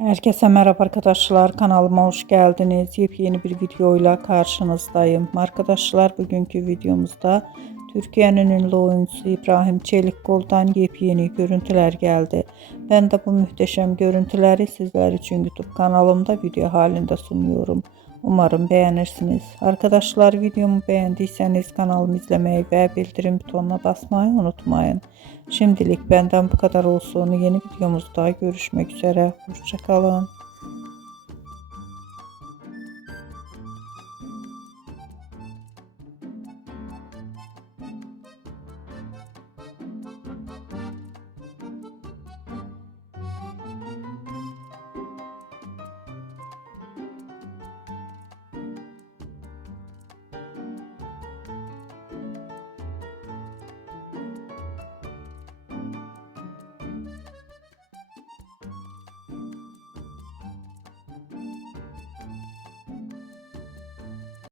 Herkese merhaba arkadaşlar, kanalıma hoş geldiniz. Yepyeni bir videoyla karşınızdayım. Arkadaşlar, bugünkü videomuzda Türkiye'nin ünlü oyuncusu İbrahim Çelikkol'dan yepyeni görüntüler geldi. Ben de bu muhteşem görüntüleri sizler için YouTube kanalımda video halinde sunuyorum. Umarım beğenirsiniz. Arkadaşlar, videomu beğendiyseniz kanalımı izlemeyi ve bildirim butonuna basmayı unutmayın. Şimdilik benden bu kadar olsun. Yeni videomuzda görüşmek üzere. Hoşça kalın.